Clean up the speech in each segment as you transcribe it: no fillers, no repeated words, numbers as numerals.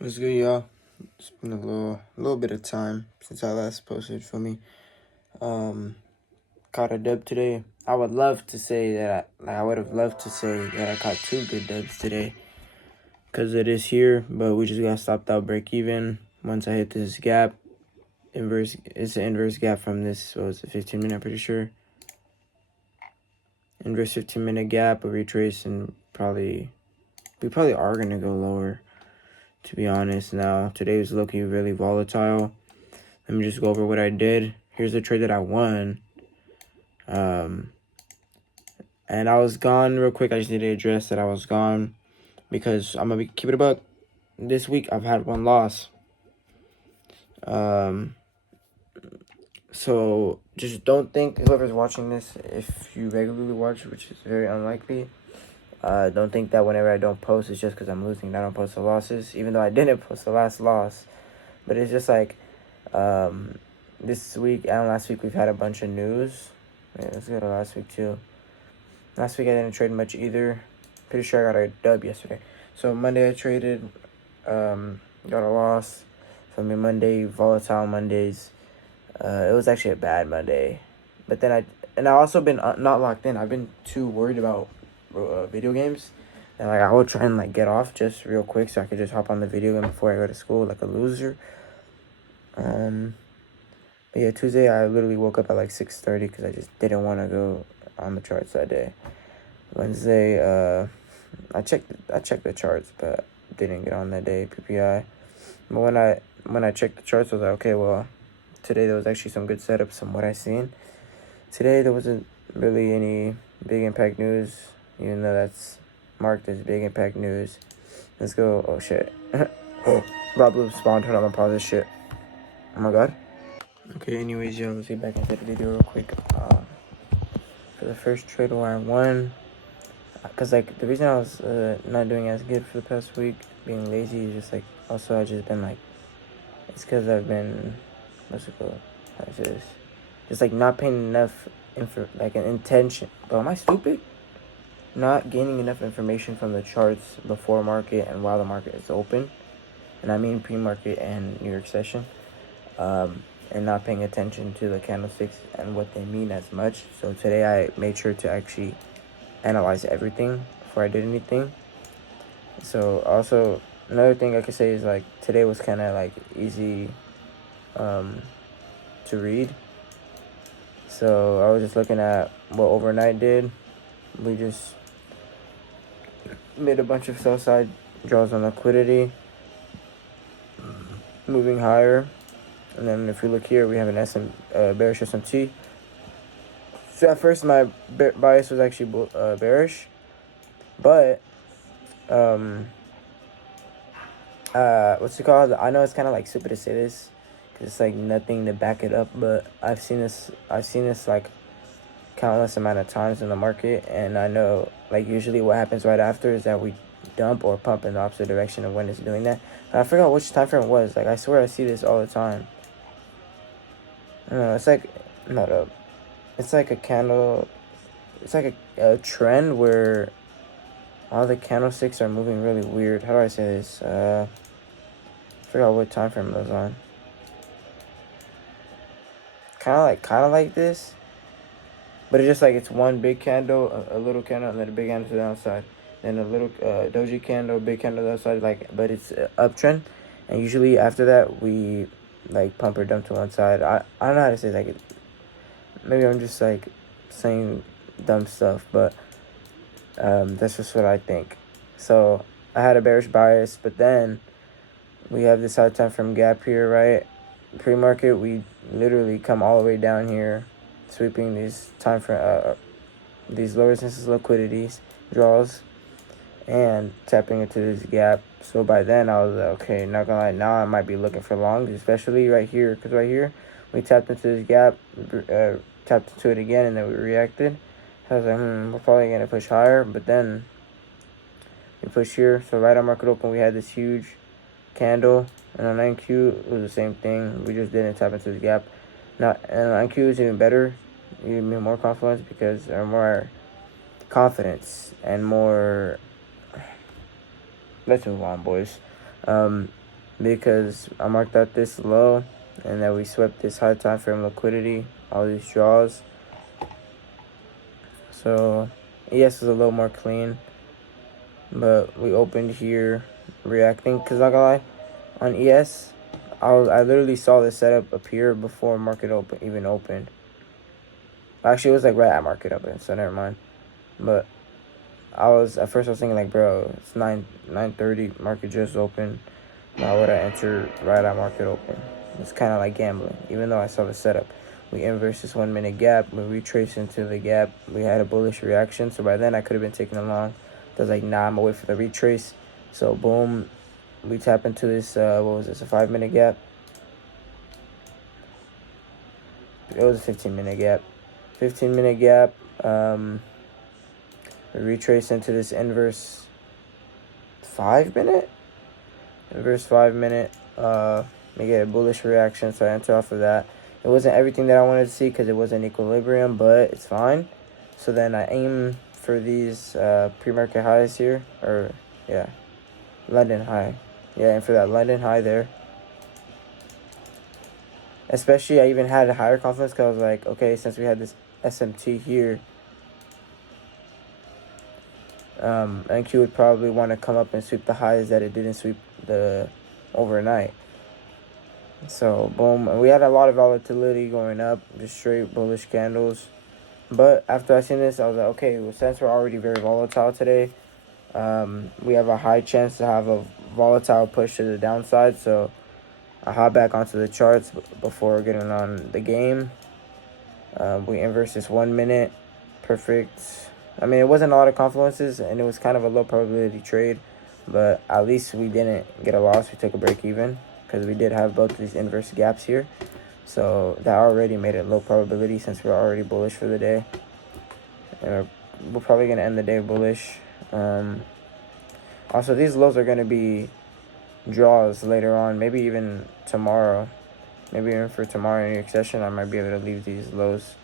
What's good, y'all? It's been a little bit of time since I last posted for me. Caught a dub today. I would love to say that I would have loved to say that I caught two good dubs today, cause it is here. But we just got stopped out break even once I hit this gap. It's an inverse gap from this. What was it, 15-minute? I'm pretty sure. Inverse 15-minute gap. We retrace and we probably are gonna go lower. To be honest, now today was looking really volatile. Let me just go over what I did. Here's the trade that I won. And I was gone real quick. I just need to address that I was gone because I'm going to keep it a buck. This week, I've had one loss. So just don't think, whoever's watching this, if you regularly watch, which is very unlikely, don't think that whenever I don't post, it's just because I'm losing. I don't post the losses, even though I didn't post the last loss. But it's just like this week and last week, we've had a bunch of news. Wait, let's go to last week, too. Last week, I didn't trade much either. Pretty sure I got a dub yesterday. So Monday, I traded, got a loss. So Monday, volatile Mondays. It was actually a bad Monday. But then I've also been not locked in. I've been too worried about video games. And I will try and get off just real quick so I could just hop on the video game before I go to school like a loser. But yeah, Tuesday I literally woke up at 6:30 because I just didn't want to go on the charts that day. Wednesday, I checked the charts, but didn't get on that day, PPI. But when I checked the charts, I was like, okay, well, today there was actually some good setups from what I seen. Today there wasn't really any big impact news, even though that's marked as big impact news. Let's go. Oh shit. Rob Loop spawned. Hold on, I'm gonna pause this shit. Oh my god. Okay, anyways, yo, let's get back into the video real quick. For the first trade where I won, because the reason I was not doing as good for the past week, being lazy, is just also I just been it's because I've been, what's it called, how do I say this, just not paying enough an intention. But am I stupid? Not gaining enough information from the charts before market and while the market is open, and I mean pre-market and New York session, and not paying attention to the candlesticks and what they mean as much. So today I made sure to actually analyze everything before I did anything. So also another thing I could say is today was kind of easy to read. So I was just looking at what overnight did. We just made a bunch of sell side draws on liquidity, moving higher. And then if we look here, we have an bearish SMT. So at first my bias was actually bearish, but what's it called? I know it's kind of stupid to say this because it's nothing to back it up, but I've seen this countless amount of times in the market, and I know usually what happens right after is that we dump or pump in the opposite direction of when it's doing that. And I forgot which time frame it was. I swear I see this all the time. I don't know, it's it's a candle. It's a trend where all the candlesticks are moving really weird. How do I say this? I forgot what time frame it was on. Kind of like this, but it's just it's one big candle, a little candle, and then a big candle to the outside, then a little doji candle, big candle to the outside. But it's uptrend, and usually after that we pump or dump to one side. I don't know how to say it. Maybe I'm just saying dumb stuff, but that's just what I think. So I had a bearish bias, but then we have this high time frame gap here, right? Pre-market, we literally come all the way down here, sweeping these time frame, these lower resistance liquidities, draws, and tapping into this gap. So by then I was like, okay, not gonna lie, now I might be looking for longs, especially right here, because right here we tapped into this gap, tapped into it again, and then we reacted. So I was like, we're probably gonna push higher, but then we push here. So right on market open, we had this huge candle, and on 9Q it was the same thing. We just didn't tap into the gap. Now, and on 9Q is even better, even more confidence, because there are more confidence and more. Let's move on, boys. because I marked out this low and that we swept this high time frame liquidity, all these draws. So ES is a little more clean, but we opened here reacting, because not gonna lie, on ES I literally saw the setup appear before market even opened. Actually, it was like right at market open, so never mind. But at first I was thinking like, bro, it's 9:30, market just opened. Why would I enter right at market open? It's kind of like gambling, even though I saw the setup. We inversed this 1 minute gap. We retraced into the gap. We had a bullish reaction. So by then I could have been taking a long. I was like, nah, I'm gonna wait for the retrace. So boom, we tap into this, what was this, a 5 minute gap? It was a 15-minute gap. 15-minute gap. We retrace into this inverse 5 minute? Inverse 5 minute. We get a bullish reaction, so I enter off of that. It wasn't everything that I wanted to see because it wasn't equilibrium, but it's fine. So then I aim for these pre-market highs here, or yeah, London high. Yeah, and for that London high there. Especially, I even had a higher confidence because I was like, okay, since we had this SMT here, NQ would probably want to come up and sweep the highs that it didn't sweep the overnight. So boom, and we had a lot of volatility going up, just straight bullish candles. But after I seen this, I was like, okay, well, since we're already very volatile today, we have a high chance to have a volatile push to the downside. So I hop back onto the charts before getting on the game. We inverse this 1 minute, perfect. I mean, it wasn't a lot of confluences, and it was kind of a low probability trade, but at least we didn't get a loss. We took a break even because we did have both of these inverse gaps here. So that already made it low probability since we're already bullish for the day. And we're probably going to end the day bullish. Also, these lows are going to be draws later on, maybe even tomorrow. Maybe even for tomorrow in your session, I might be able to leave these lows.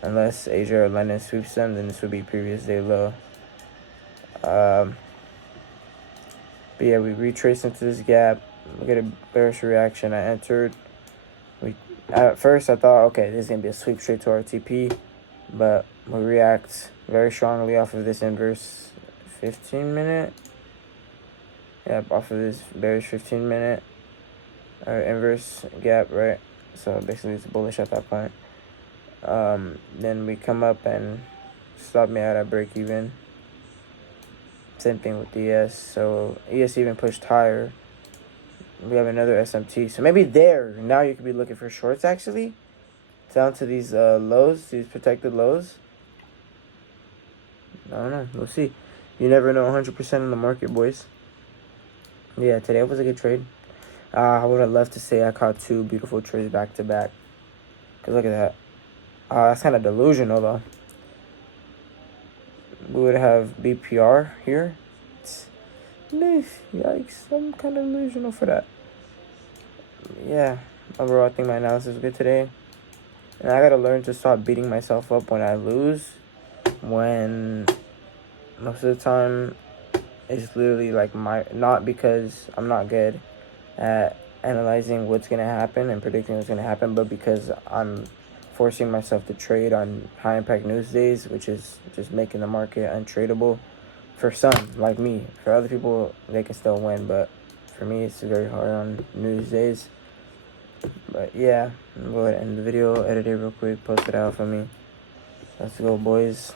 Unless Asia or London sweeps them, then this would be previous day low. But yeah, we retrace into this gap. We get a bearish reaction. I entered. At first, I thought, okay, this is going to be a sweep straight to our TP. But we react very strongly off of this inverse 15-minute. Yeah, off of this bearish 15-minute inverse gap, right? So basically, it's bullish at that point. Then we come up and stop me out at break even. Same thing with ES. So ES even pushed higher. We have another SMT. So maybe there, now you could be looking for shorts actually. Down to these lows, these protected lows. I don't know. We'll see. You never know 100% in the market, boys. Yeah, today was a good trade. I would have loved to say I caught 2 beautiful trades back to back. Because look at that. That's kind of delusional, though. We would have BPR here. Yikes, I'm kind of delusional for that. Yeah, overall, I think my analysis was good today. And I got to learn to stop beating myself up when I lose. When most of the time, it's literally like not because I'm not good at analyzing what's going to happen and predicting what's going to happen, but because I'm forcing myself to trade on high impact news days, which is just making the market untradeable for some like me. For other people, they can still win, but for me, it's very hard on news days. But yeah, I'm going to go ahead and end the video, edit it real quick, post it out for me. Let's go, boys.